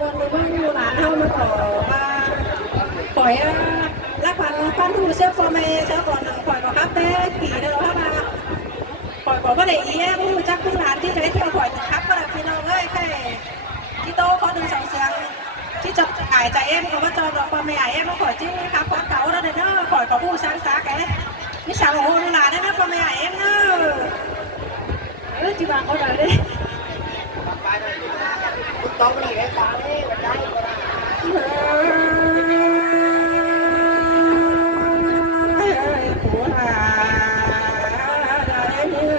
ลูกหลานเฮามาขอว่าข่อยรักพันผู้เชื่อพ่อแม่เชื่อก่อนข่อยก็ครับแต่ขี่เด้อเฮามาข่อยก็บ่ได้อีแย่บ่รู้จักลูกหลานที่จะได้เที่ยวข่อยครับก็ได้พี่น้องเอ้ยแค่ที่โตขอดึง2เสียงที่จะขายใจเอ็มก็ว่าจอดอกพ่อแม่เอ็มมาข่อยจี้ครับความเก่าแล้วเด้อข่อยก็ผู้ช้างซาแกนี่ชาวโหลูกหลานได้นะพ่อแม่เอ็มเด้อจิบางเขาได้เด้ต้องไปเฮ็ดตาเด้บ่ได้บ่ได้ผู้หาได้เด้อ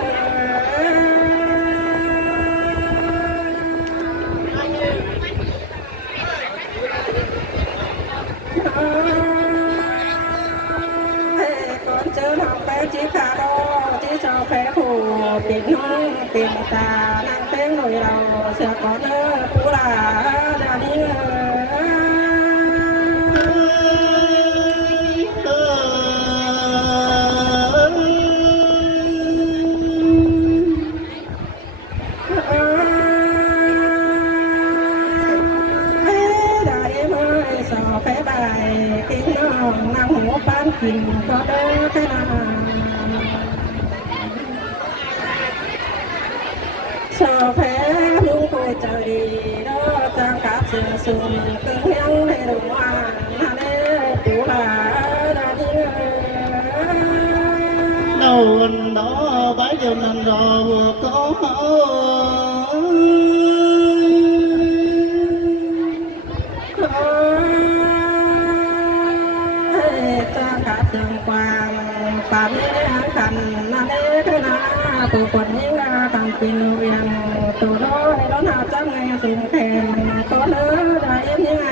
ก่อนเจอทางไปจิขาโดจิชอบแพ้ผู้ปิดน้องปิดตานั่งเต้นหน่อยเราเสือก่อนเด้อผู้หลาดานี้นั่งหัวปานกินก็เด้อแค่นาชอบแพ้ลุงกูเจอดีเด้อจางกับเสือสูงเกินยังให้ดูว่าหน้าเด้อปูหลาดาดีโน่นดอใบเดียวนั้นรอหัวก็ปานี้กันนาเด้อนาตัวคนนี้กันเป็นเวียนตัวน้อยร้อนหาจังไงสิ่งแข็งตัวเนื้อได้ยังไง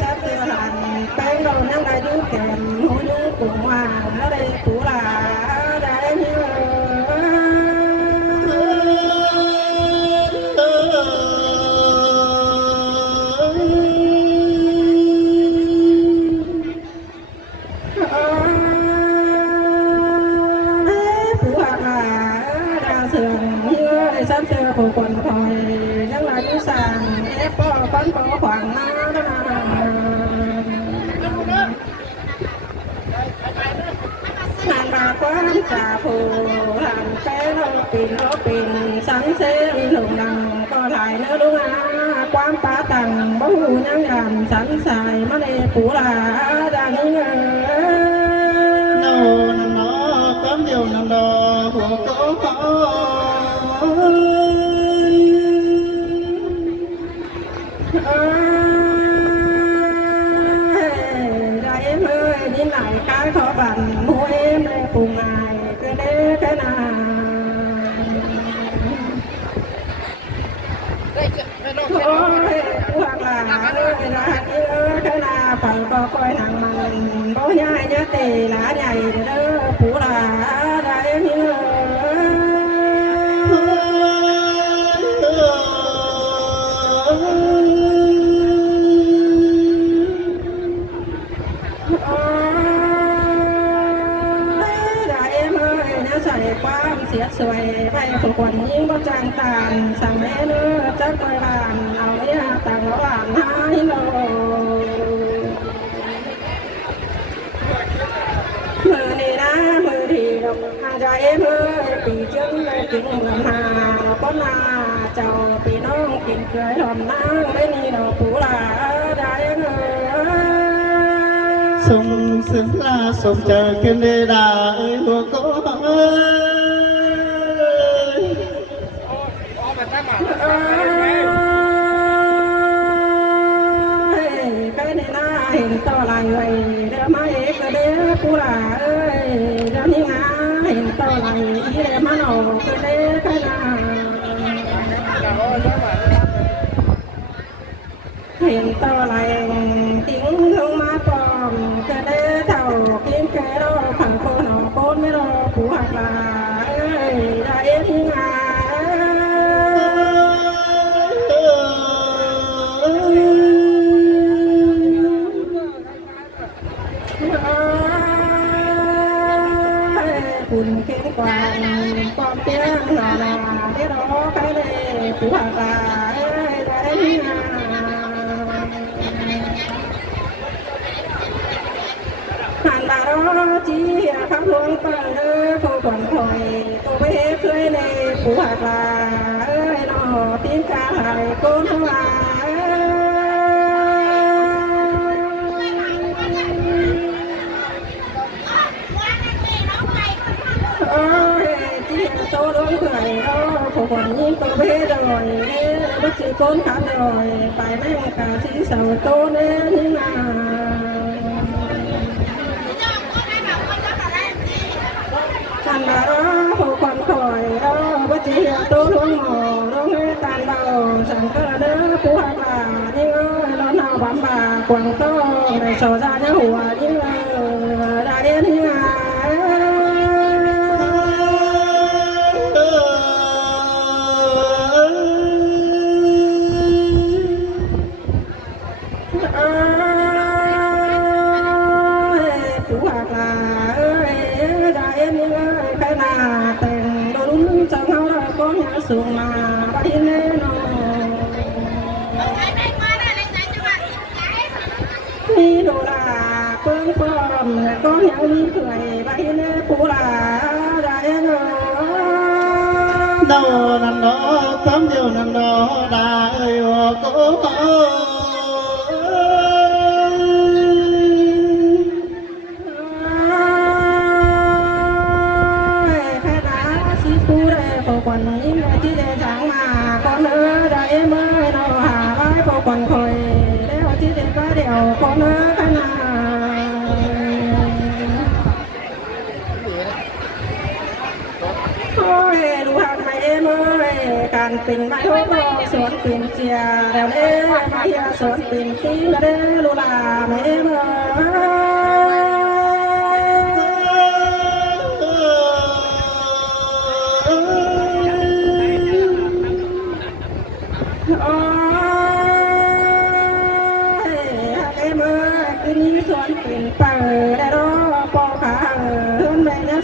สับเตือนแป้งเรานั่งได้ยุ่งแก่หูยุ่งปุ่มว่าแล้วได้ผู้หลาได้ยังสับเสือผู้คนคอยนั่งหลายยุสานเอฟก็ฟันก็ขวางหน้าหันมาคว้านจ่าผู้หันแป้เราปิ่นสังเสียหลงดังก็หลายเนื้อลุงความป้าตังบ่หูยังยำสันสายมาในผู้หลาดังเงยโน่นนอคำเดียวนั่นดอหัวก็ได้เอ็มเอ้ยนี่ไหนขายขอบันหัวเอ็มเลยปูงายก็เด้อแค่นาโอ้ยพวกหลานเอ้ยหลานเอ้ยแค่นาไปก็คอยทางมันบ่ใหญ่เยอะตีหลานใหญ่เด้อผู้หลานได้เอ็มเอ้ความเสียสวยไปผู้คนยิ่งบ่จางตานสั่งแม่เนื้อจักไปบ้านเอาเนี่ยต่างระหว่างหายโลมือนี่นะมือที่ดอกหาใจมือปีจึงเลยกินเหมือนหาป้อนนาเจ้าปีน้องกินเกลือหอมนางไม่มีดอกผู้หลาได้เงส่งสึงลาส่งเจอกันเลยดาเอ้ยหัวก็cái này na hình to lại vậy để má ế cái đế cú là ơi để đi ngã hình to lại để má nổ cái đế cái nào hình to lại tiếng không má còn cái đế thầu kiếm cái đó phẳng cô nó côn mới đó cú hoặc là ơi đã ế đi ngã คุณเข็นกวางความเพียงหนานาเดี๋ยวรอใครเลยผู้หาตาได้งาหันมารอจีคำหลวงเปิดผู้คนคอยตัวไปเคยในผู้หาตานอทิ้งกาหายก้นหัวโตร้องเขื่อยผู้คนยิ่งตัวเบ้ดอยบัดจีก้นขาดอยไปแม่กาสีเสาโตเน้นนาฉันมารอผู้คนคอยบัดจีโตร้องหมอร้องให้ตานเบาฉันก็เด้อผู้หักลายิ่งร้อนเอาบำบากวางโตในโซดาเนื้อหัวยิ่งได้เด่นงาสูงมาไปแน่นอนมีโดราเปิ้งปอมก็ยังมีเขื่อยไปแน่ปูลาได้เนาะโดนันโดคำเดียวนันโดได้โอ้โตคนยิ่งที่ได้จางมาก็เนื้อได้เมื่อเราหาไว้พอคนคอยแล้วที่ได้ก็เดียวก็เนื้อขนาโอ้ยดูหักไม่เมื่อการปิ่นไม่ทุกสวนปิ่นเจียแล้วเอ้มาเฮียสวนปิ่นตีแล้วเด้ลูลาไม่เมื่อ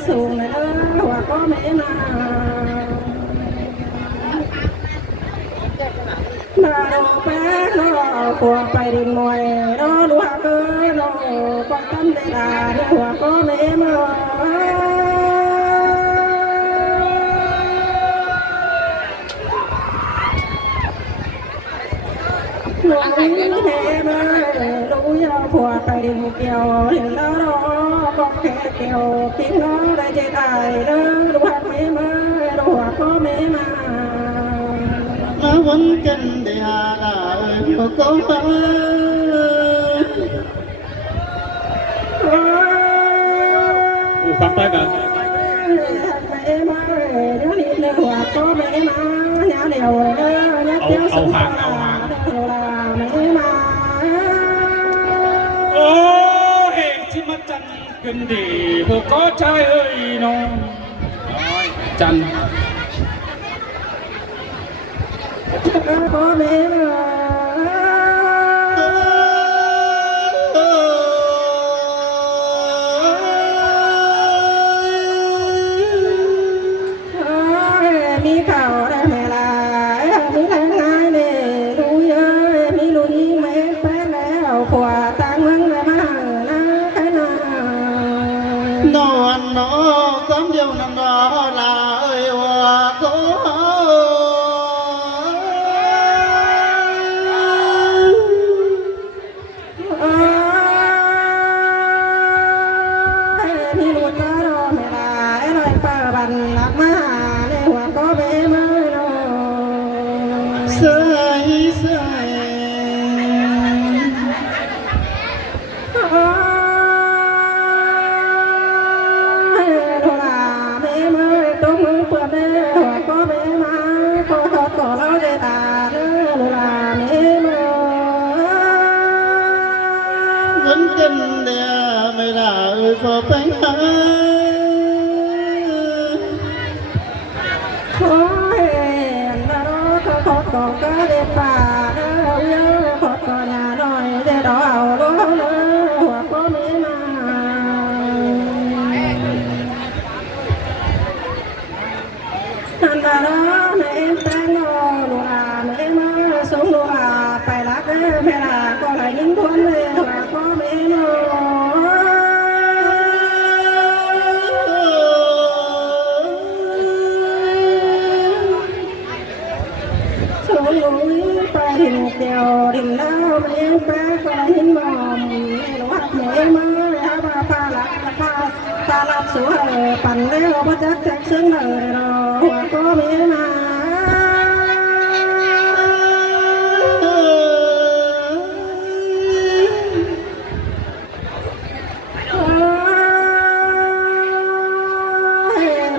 สูงเลยหัวก็ไม่มาโดแป๊ะโดขวบไปดินมวยโดดูหักโดก็ทำได้ด่าหัวก็ไม่มาหลวงนี่แห่มารู้ยาขวบไปดินเกี่ยวเห็นแล้วก็แค่เกี่ยวทิ้งน้องได้ใจตายเด้อดูหักไม่มาดูหักก็ไม่มาแล้ววันกันได้หาได้ก็ก็ฟังได้กันไม่มาเดี๋ยวนี้เนื้อหัวก็ไม่มาเดี๋ยวเดียวเอาห่างไม่มาโอ้เอกที่มาจันกันดีพวกก็ใจเอ้ยน้องจันก็ไม่มามีข่าวได้ไหมล่ะมีทางไหนเนี่ยรู้เยอะมีรู้ยิ่งไม่แพ้แล้วขวาต่างเมืองเลยมานะแค่นั้นนอนนอคำเดียวนันโดลาเอ้ยว่าโตก็ไปหาโอ้ยอันนั้นก็ขอก็ได้ป่าเด้อเยอะขอก็หน้าหน่อยได้ดอกเอาล้อเลยหัวก็ไม่มา สูเหอปั่นเร็วบ่จักจักซึ่งเหอรอหัวก็มีมา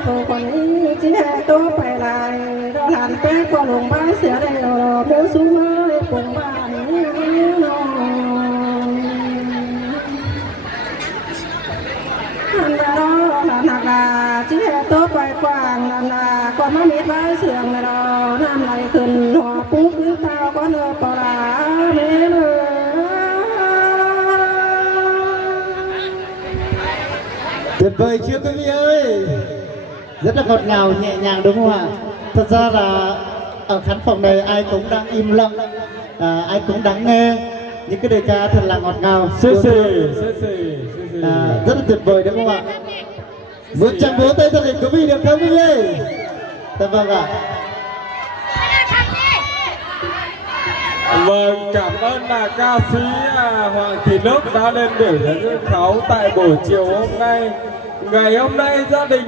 ผู้คนนี้จีแห่ตัวไปลายเราหลานแป้ก็ลงบ้านเสียแล้วรอเพื่อสู้เมื่อปุ่งบ้านนี้นอนอันรอหลานหักลาจีแห่ตัวไปกว้างลำลาก็มามีบ้านเสียงรอน้ำไหลขึ้นหัวปุ๊บขึ้นเท้าก็เนื้อปลาเมื่อtuyệt vời chưa quý vị ơi, rất là ngọt ngào nhẹ nhàng đúng không ạ? Thật ra là ở khán phòng này ai cũng đang im lặng, ai cũng đang nghe những cái đề ca thật là ngọt ngào, rất là tuyệt vời đúng không ạ? Một tràng vỗ tay thật là quý vị được không quý vị? Dạ vâng ạ. Vâng, cảm ơn là ca sĩ Hoàng Thị Lúc đã lên biểu diễn sân khấu tại buổi chiều hôm nay. Ngày hôm nay gia đình